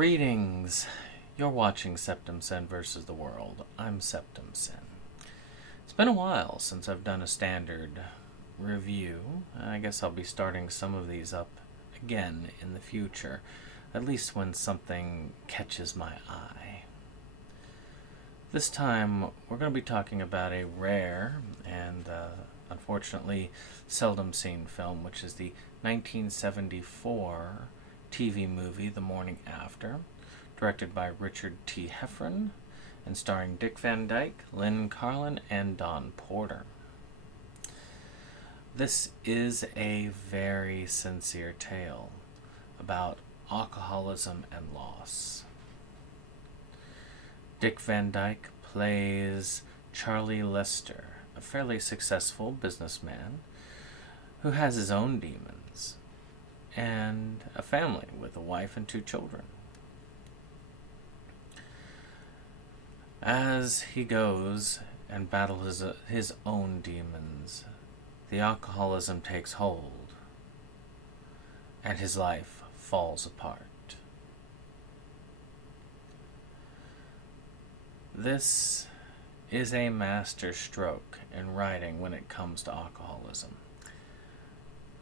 Greetings! You're watching SeptumSin versus the world. I'm SeptumSin. It's been a while since I've done a standard review. I guess I'll be starting some of these up again in the future, at least when something catches my eye. This time we're going to be talking about a rare and unfortunately seldom seen film, which is the 1974 TV movie The Morning After, directed by Richard T. Heffron and starring Dick Van Dyke, Lynn Carlin, and Don Porter. This is a very sincere tale about alcoholism and loss. Dick Van Dyke plays Charlie Lester, a fairly successful businessman who has his own demons and a family with a wife and 2 children. As he goes and battles his own demons, the alcoholism takes hold and his life falls apart. This is a master stroke in writing when it comes to alcoholism.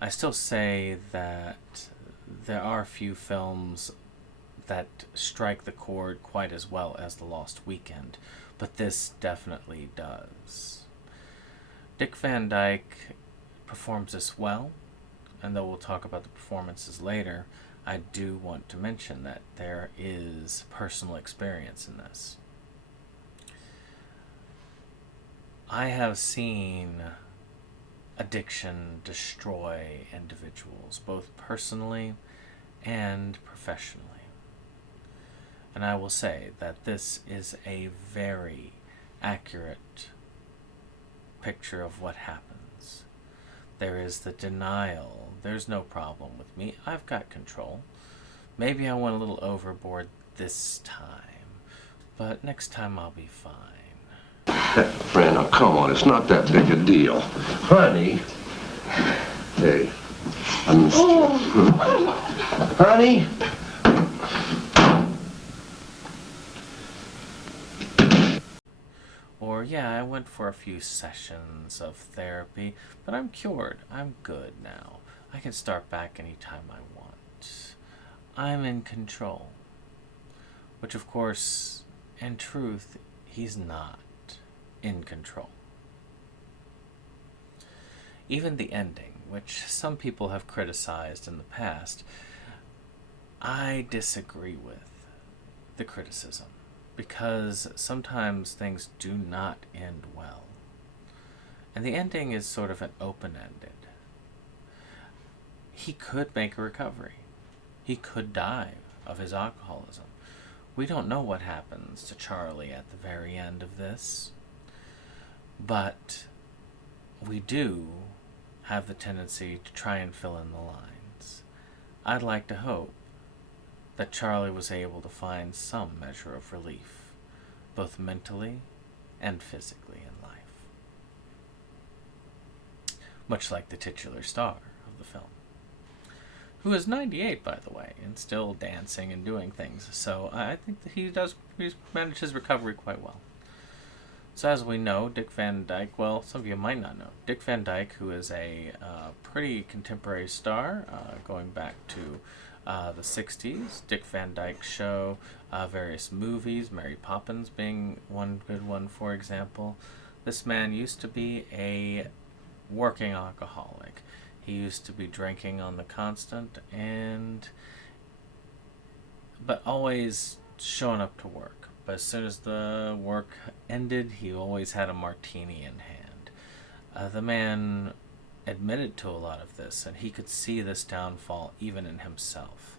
I still say that there are few films that strike the chord quite as well as The Lost Weekend, but this definitely does. Dick Van Dyke performs this well, and though we'll talk about the performances later, I do want to mention that there is personal experience in this. I have seen addiction destroy individuals, both personally and professionally. And I will say that this is a very accurate picture of what happens. There is the denial. There's no problem with me. I've got control. Maybe I went a little overboard this time, but next time I'll be fine. Fran, now come on, it's not that big a deal. Honey. Hey, I missed you. Honey? Or, yeah, I went for a few sessions of therapy, but I'm cured. I'm good now. I can start back anytime I want. I'm in control. Which, of course, in truth, he's not in control. Even the ending, which some people have criticized in the past, I disagree with the criticism, because sometimes things do not end well. And the ending is sort of an open-ended. He could make a recovery. He could die of his alcoholism. We don't know what happens to Charlie at the very end of this. But we do have the tendency to try and fill in the lines. I'd like to hope that Charlie was able to find some measure of relief, both mentally and physically in life. Much like the titular star of the film, who is 98, by the way, and still dancing and doing things. So I think that he's managed his recovery quite well. So as we know, Dick Van Dyke, well, some of you might not know, Dick Van Dyke, who is a pretty contemporary star, going back to the 60s, Dick Van Dyke Show, various movies, Mary Poppins being one good one, for example. This man used to be a working alcoholic. He used to be drinking on the constant, but always showing up to work. But as soon as the work ended, he always had a martini in hand. The man admitted to a lot of this, and he could see this downfall even in himself.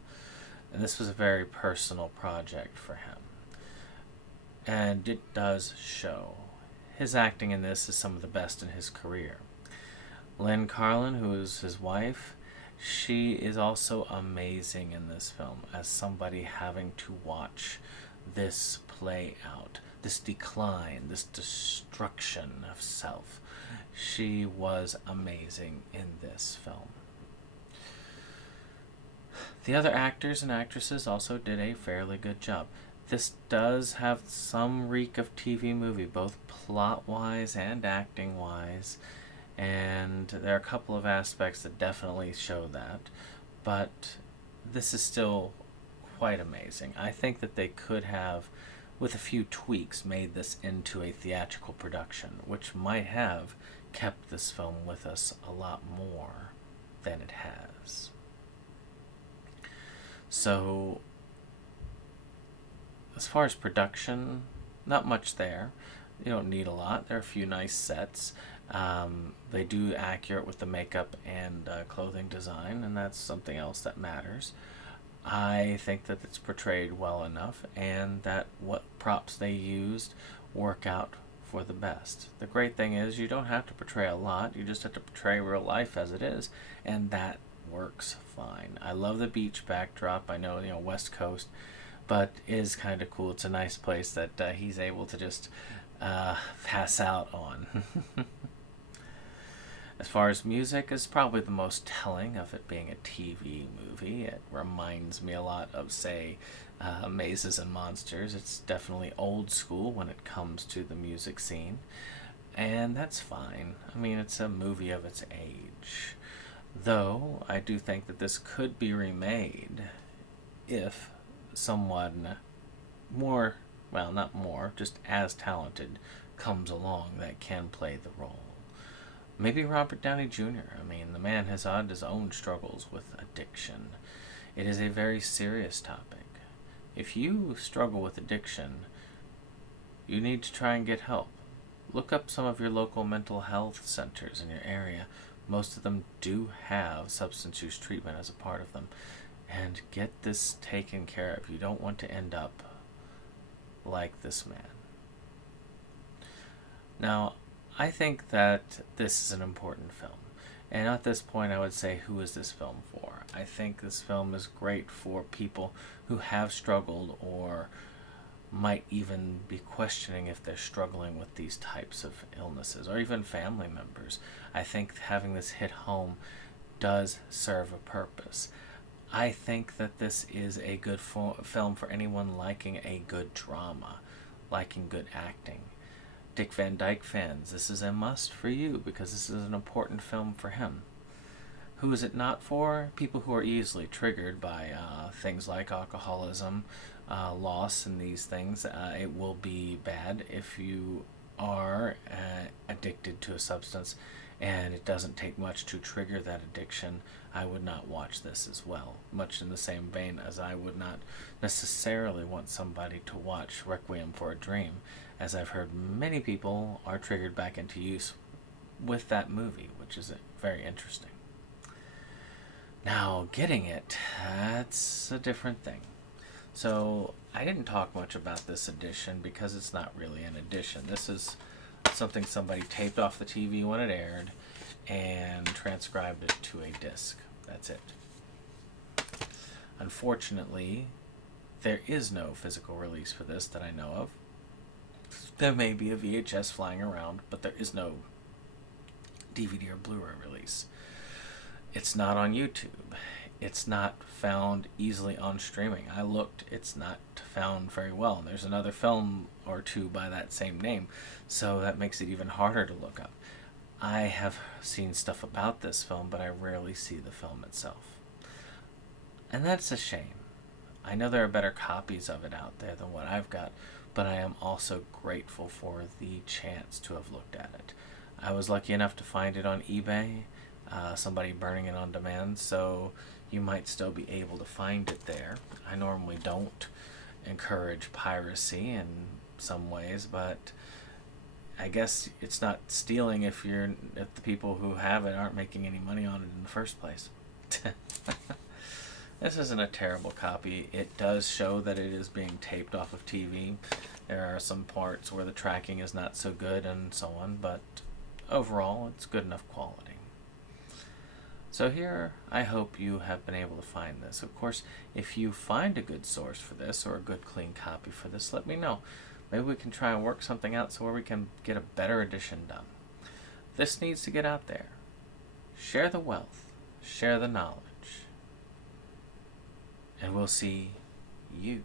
And this was a very personal project for him. And it does show. His acting in this is some of the best in his career. Lynn Carlin, who is his wife, she is also amazing in this film as somebody having to watch this play out, this decline, this destruction of self. She was amazing in this film. The other actors and actresses also did a fairly good job. This does have some reek of TV movie, both plot-wise and acting-wise, and there are a couple of aspects that definitely show that, but this is still quite amazing. I think that they could have, with a few tweaks, made this into a theatrical production, which might have kept this film with us a lot more than it has. So, as far as production, not much there. You don't need a lot. There are a few nice sets. They do accurate with the makeup and clothing design, and that's something else that matters. I think that it's portrayed well enough, and that what props they used work out for the best. The great thing is you don't have to portray a lot. You just have to portray real life as it is, and that works fine. I love the beach backdrop. I know, West Coast, but it is kind of cool. It's a nice place that he's able to just pass out on. As far as music is probably the most telling of it being a TV movie. It reminds me a lot of, say, Mazes and Monsters. It's definitely old school when it comes to the music scene, and that's fine. I mean, it's a movie of its age. Though, I do think that this could be remade if someone more, well, not more, just as talented comes along that can play the role. Maybe Robert Downey Jr. I mean, the man has had his own struggles with addiction. It is a very serious topic. If you struggle with addiction, you need to try and get help. Look up some of your local mental health centers in your area. Most of them do have substance use treatment as a part of them. And get this taken care of. You don't want to end up like this man. Now, I think that this is an important film. And at this point, I would say, who is this film for? I think this film is great for people who have struggled or might even be questioning if they're struggling with these types of illnesses, or even family members. I think having this hit home does serve a purpose. I think that this is a good film for anyone liking a good drama, liking good acting. Dick Van Dyke fans, this is a must for you because this is an important film for him. Who is it not for? People who are easily triggered by things like alcoholism, loss, and these things. It will be bad if you are addicted to a substance and it doesn't take much to trigger that addiction. I would not watch this as well, much in the same vein as I would not necessarily want somebody to watch Requiem for a Dream, as I've heard many people are triggered back into use with that movie, which is very interesting. Now, getting it, that's a different thing. So, I didn't talk much about this edition because it's not really an edition. This is something somebody taped off the TV when it aired and transcribed it to a disc. That's it. Unfortunately, there is no physical release for this that I know of. There may be a VHS flying around, but there is no DVD or Blu-ray release. It's not on YouTube. It's not found easily on streaming. I looked, it's not found very well. And there's another film or two by that same name, so that makes it even harder to look up. I have seen stuff about this film, but I rarely see the film itself. And that's a shame. I know there are better copies of it out there than what I've got, but I am also grateful for the chance to have looked at it. I was lucky enough to find it on eBay, somebody burning it on demand, so you might still be able to find it there. I normally don't encourage piracy in some ways, but I guess it's not stealing if the people who have it aren't making any money on it in the first place. This isn't a terrible copy. It does show that it is being taped off of TV. There are some parts where the tracking is not so good and so on, but overall it's good enough quality. So here, I hope you have been able to find this. Of course, if you find a good source for this or a good clean copy for this, let me know. Maybe we can try and work something out so where we can get a better edition done. This needs to get out there. Share the wealth. Share the knowledge. And we'll see you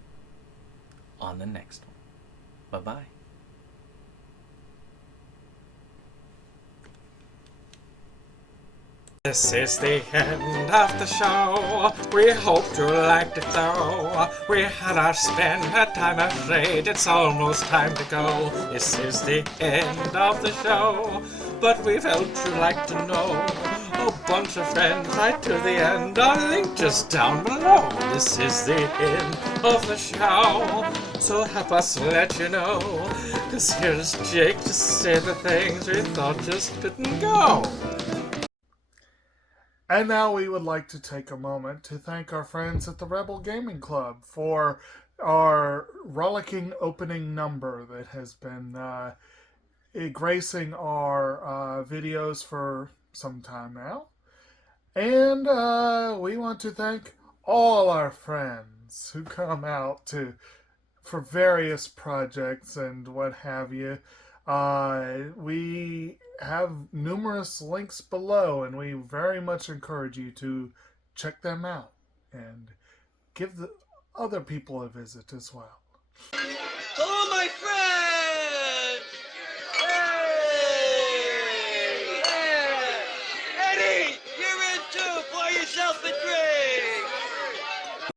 on the next one. Bye-bye. This is the end of the show. We hope you liked it though. We had our spend, a time afraid. It's almost time to go. This is the end of the show. But we felt you'd like to know. A bunch of friends right to the end. Our link just down below. This is the end of the show. So help us let you know. 'Cause here's Jake to say the things we thought just couldn't go. And now we would like to take a moment to thank our friends at the Rebel Gaming Club for our rollicking opening number that has been gracing our videos for some time now. And we want to thank all our friends who come out for various projects and what have you. We have numerous links below, and we very much encourage you to check them out and give the other people a visit as well.